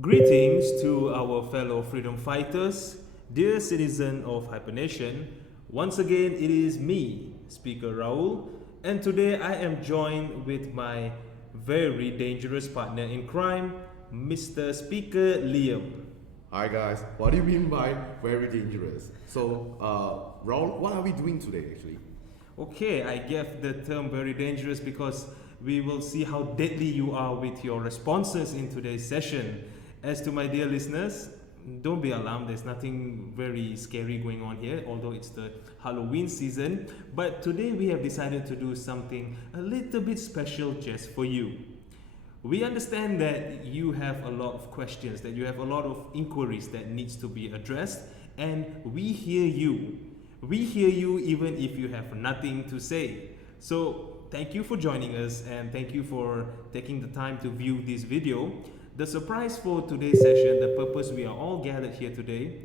Greetings to our fellow freedom fighters, dear citizen of Hypernation. Once again, it is me, Speaker Raul, and today I am joined with my very dangerous partner in crime, Mr. Speaker Liam. Hi guys, what do you mean by very dangerous? Raul, what are we doing today actually? Okay, I gave the term very dangerous because we will see how deadly you are with your responses in today's session. As to my dear listeners, don't be alarmed, there's nothing very scary going on here, although it's the Halloween season. But today we have decided to do something a little bit special just for you. We understand that you have a lot of questions, that you have a lot of inquiries that needs to be addressed, and we hear you. We hear you even if you have nothing to say. So thank you for joining us and thank you for taking the time to view this video. The surprise for today's session, the purpose we are all gathered here today,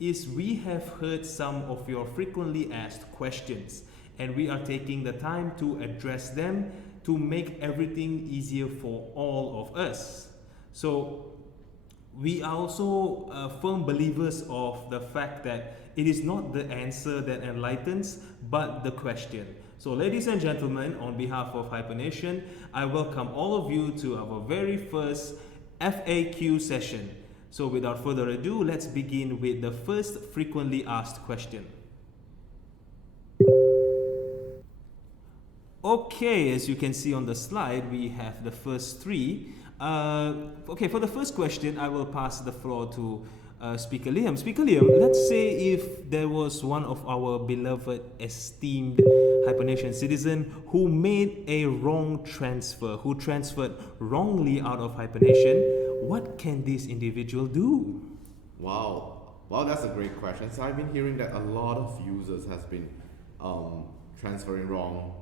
is we have heard some of your frequently asked questions and we are taking the time to address them to make everything easier for all of us. So we are also firm believers of the fact that it is not the answer that enlightens, but the question. So, ladies and gentlemen, on behalf of Hypernation, I welcome all of you to our very first FAQ session. So, without further ado, let's begin with the first frequently asked question. Okay, as you can see on the slide, we have the first three. Okay, for the first question, I will pass the floor to Speaker Liam. Speaker Liam, let's say if there was one of our beloved, esteemed Hypernation citizen who made a wrong transfer, who transferred wrongly out of Hypernation, what can this individual do? Wow, that's a great question. So I've been hearing that a lot of users has been transferring wrong.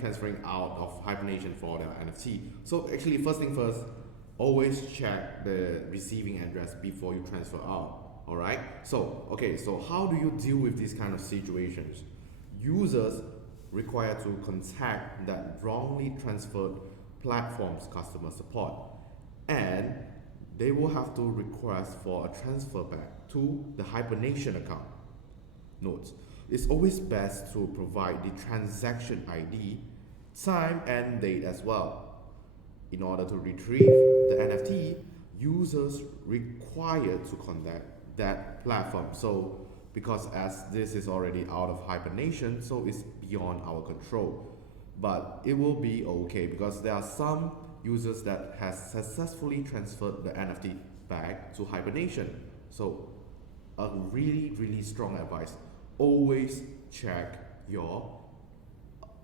Transferring out of Hibernation for their NFT. So actually, first thing first, always check the receiving address before you transfer out. All right. So how do you deal with these kind of situations? Users require to contact that wrongly transferred platform's customer support, and they will have to request for a transfer back to the Hibernation account. Note, it's always best to provide the transaction ID, time and date as well. In order to retrieve the NFT, users required to contact that platform. So because as this is already out of Hibernation, so it's beyond our control. But it will be okay because there are some users that has successfully transferred the NFT back to Hibernation. So a really strong advice, always check your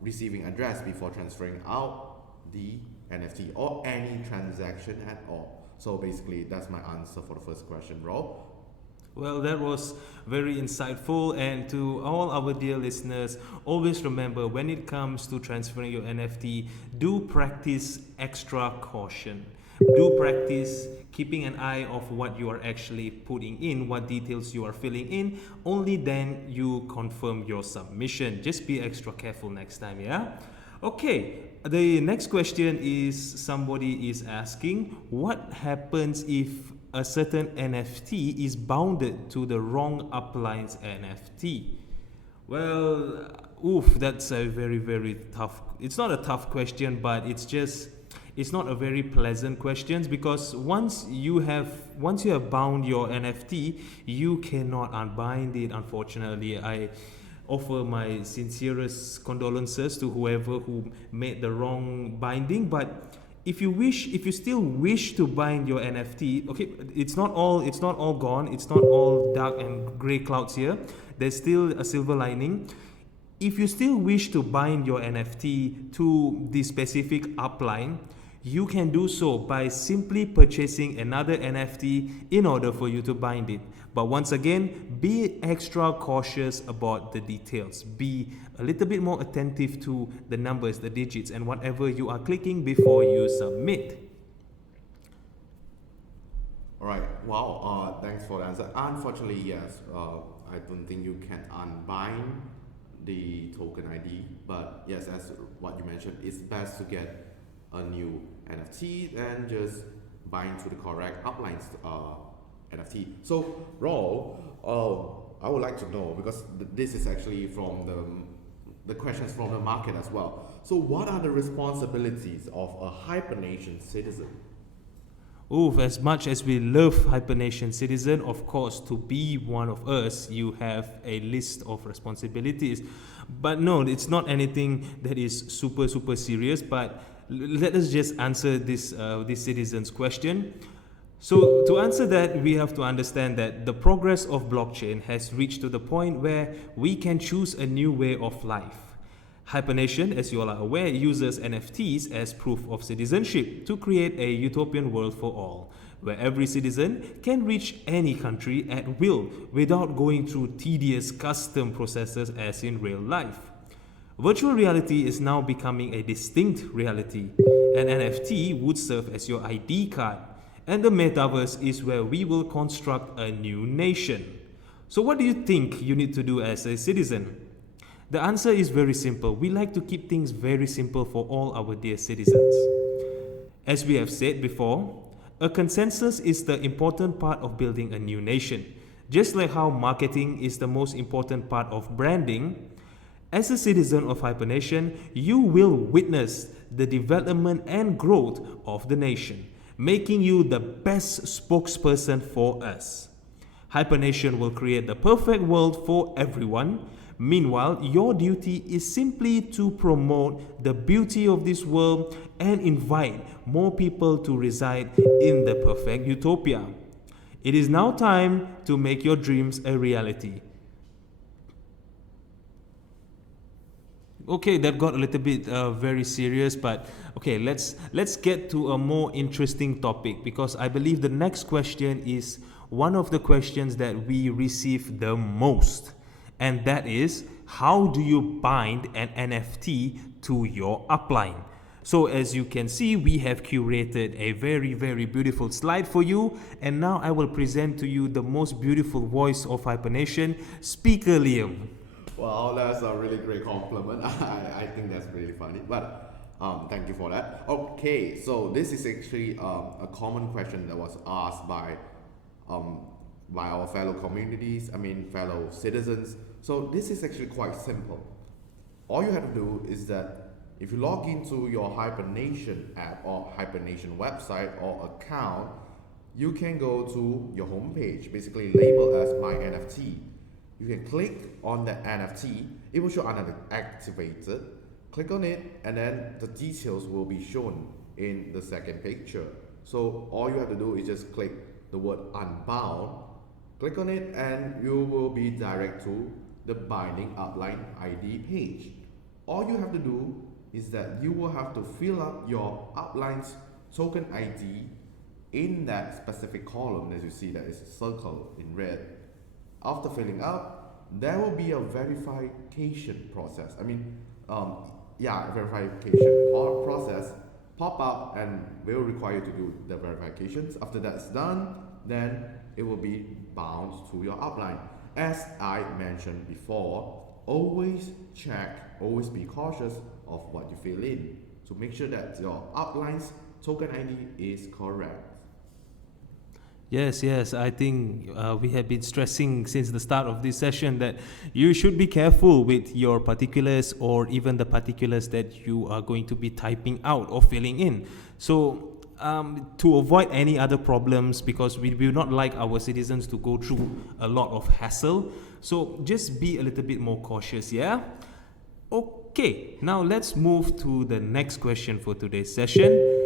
receiving address before transferring out the NFT or any transaction at all. So basically, that's my answer for the first question, Rob. Well, that was very insightful. And to all our dear listeners, always remember when it comes to transferring your NFT, do practice extra caution. Do practice keeping an eye of what you are actually putting in, what details you are filling in. Only then you confirm your submission. Just be extra careful next time, yeah? Okay, the next question is somebody is asking, what happens if a certain NFT is bounded to the wrong upline's NFT? Well, that's a very tough. It's not a tough question, but it's not a very pleasant question because once you have bound your NFT, you cannot unbind it. Unfortunately, I offer my sincerest condolences to whoever who made the wrong binding. But if you still wish to bind your NFT, okay, it's not all gone. It's not all dark and gray clouds here. There's still a silver lining. If you still wish to bind your NFT to the specific upline, you can do so by simply purchasing another NFT in order for you to bind it. But once again, be extra cautious about the details. Be a little bit more attentive to the numbers, the digits, and whatever you are clicking before you submit. All right. Wow. Thanks for the answer. Unfortunately, yes. I don't think you can unbind the token ID. But yes, as what you mentioned, it's best to get a new NFT and just bind to the correct uplines NFT. So, Raul, I would like to know because this is actually from the questions from the market as well. So, what are the responsibilities of a hyphenation citizen? Oh, as much as we love Hypernation Citizen, of course, to be one of us, you have a list of responsibilities. But no, it's not anything that is super, super serious. But let us just answer this citizen's question. So, to answer that, we have to understand that the progress of blockchain has reached to the point where we can choose a new way of life. Hypernation, as you all are aware, uses NFTs as proof of citizenship to create a utopian world for all, where every citizen can reach any country at will without going through tedious custom processes as in real life. Virtual reality is now becoming a distinct reality. An NFT would serve as your ID card, and the metaverse is where we will construct a new nation. So, what do you think you need to do as a citizen? The answer is very simple. We like to keep things very simple for all our dear citizens. As we have said before, a consensus is the important part of building a new nation. Just like how marketing is the most important part of branding, as a citizen of Hypernation, you will witness the development and growth of the nation, making you the best spokesperson for us. Hypernation will create the perfect world for everyone. Meanwhile, your duty is simply to promote the beauty of this world and invite more people to reside in the perfect utopia. It is now time to make your dreams a reality. Okay, that got a little bit very serious, but okay, let's get to a more interesting topic because I believe the next question is one of the questions that we receive the most. And that is, how do you bind an NFT to your upline? So as you can see, we have curated a very, very beautiful slide for you. And now I will present to you the most beautiful voice of Hypernation, Speaker Liam. Well, that's a really great compliment. I think that's really funny. But thank you for that. Okay, so this is actually a common question that was asked by our fellow communities, fellow citizens. So this is actually quite simple. All you have to do is that if you log into your Hypernation app or Hypernation website or account, you can go to your homepage, basically labeled as My NFT. You can click on the NFT, it will show unactivated. Click on it, and then the details will be shown in the second picture. So all you have to do is just click the word unbound, click on it, and you will be directed to the binding upline ID page. All you have to do is that you will have to fill up your upline's token ID in that specific column, as you see that is circled in red. After filling up, there will be a verification process. Verification process pop up and will require you to do the verifications. After that's done, then it will be bound to your upline. As I mentioned before, always check, always be cautious of what you fill in to make sure that your upline's token ID is correct. Yes, I think we have been stressing since the start of this session that you should be careful with your particulars or even the particulars that you are going to be typing out or filling in. So to avoid any other problems, because we will not like our citizens to go through a lot of hassle, so just be a little bit more cautious, yeah? Okay, now let's move to the next question for today's session.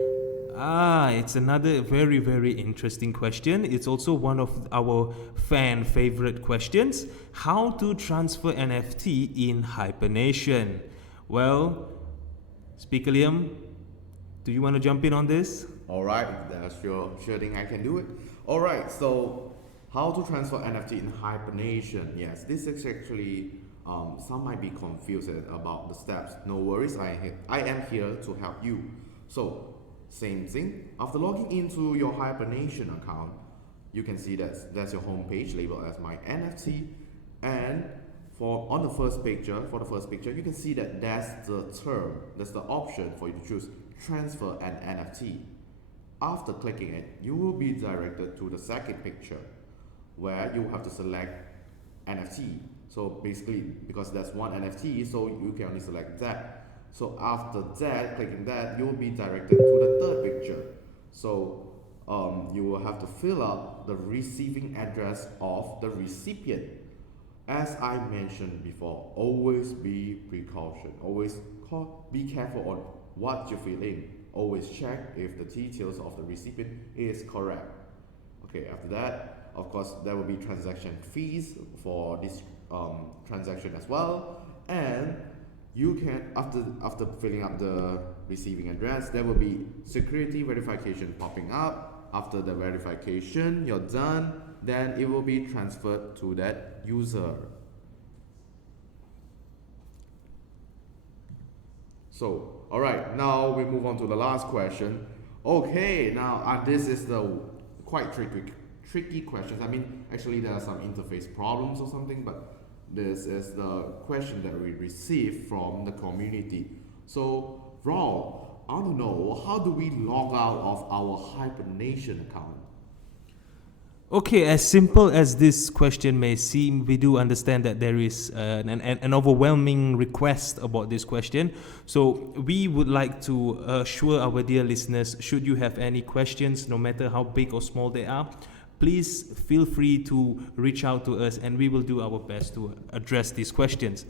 It's another very, very interesting question. It's also one of our fan favorite questions. How to transfer NFT in Hypernation? Well, Speaker Liam, do you want to jump in on this? Alright, that's sure thing I can do it. Alright, so how to transfer NFT in Hypernation? Yes, this is actually, some might be confused about the steps. No worries, I am here to help you. So, same thing, after logging into your Hypernation account, you can see that's your home page labeled as My NFT, and for the first picture, you can see that that's the option for you to choose transfer an NFT. After clicking it, you will be directed to the second picture where you have to select NFT. So basically, because there's one NFT, so you can only select that. So after that, clicking that, you will be directed to the third picture. So you will have to fill up the receiving address of the recipient. As I mentioned before, always be precaution. Always be careful on what you fill in. Always check if the details of the recipient is correct. Okay, after that, of course, there will be transaction fees for this transaction as well. And you can, after filling up the receiving address, there will be security verification popping up. After the verification, you're done, then it will be transferred to that user. So, alright, now we move on to the last question. Okay, now this is the quite tricky questions. I mean, actually there are some interface problems or something, but this is the question that we received from the community. So, Raul, I want to know, how do we log out of our Hibernation account? Okay, as simple as this question may seem, we do understand that there is an overwhelming request about this question. So we would like to assure our dear listeners, should you have any questions, no matter how big or small they are, please feel free to reach out to us and we will do our best to address these questions.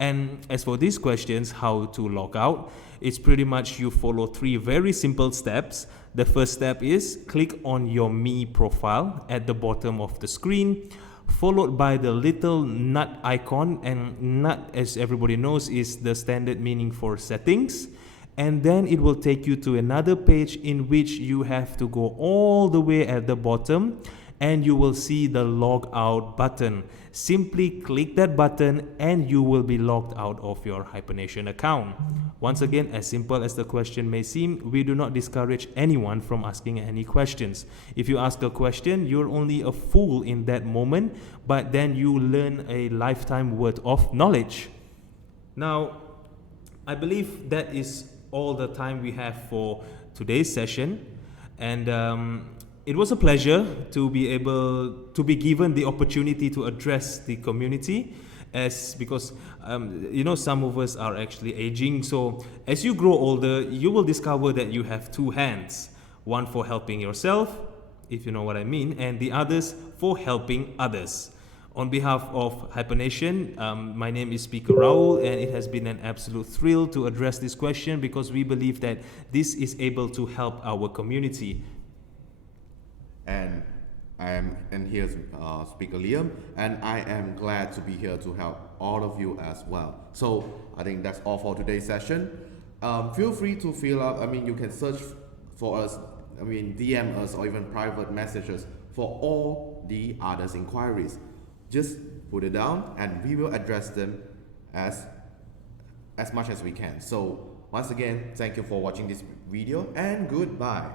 And as for these questions, how to log out, it's pretty much you follow 3 very simple steps. The first step is click on your Me profile at the bottom of the screen, followed by the little nut icon, and nut, as everybody knows, is the standard meaning for settings. And then it will take you to another page in which you have to go all the way at the bottom and you will see the log out button. Simply click that button and you will be logged out of your Hibernation account. Once again, as simple as the question may seem, we do not discourage anyone from asking any questions. If you ask a question, you're only a fool in that moment, but then you learn a lifetime worth of knowledge. Now, I believe that is all the time we have for today's session, and it was a pleasure to be able to be given the opportunity to address the community, because some of us are actually aging. So as you grow older, you will discover that you have 2 hands, one for helping yourself, if you know what I mean, and the others for helping others. On behalf of Hibernation, my name is Speaker Raul, and it has been an absolute thrill to address this question because we believe that this is able to help our community. And here's Speaker Liam, and I am glad to be here to help all of you as well. So I think that's all for today's session. Feel free to fill up, you can search for us, DM us or even private messages for all the others inquiries. Just put it down and we will address them as much as we can. So once again, thank you for watching this video and goodbye.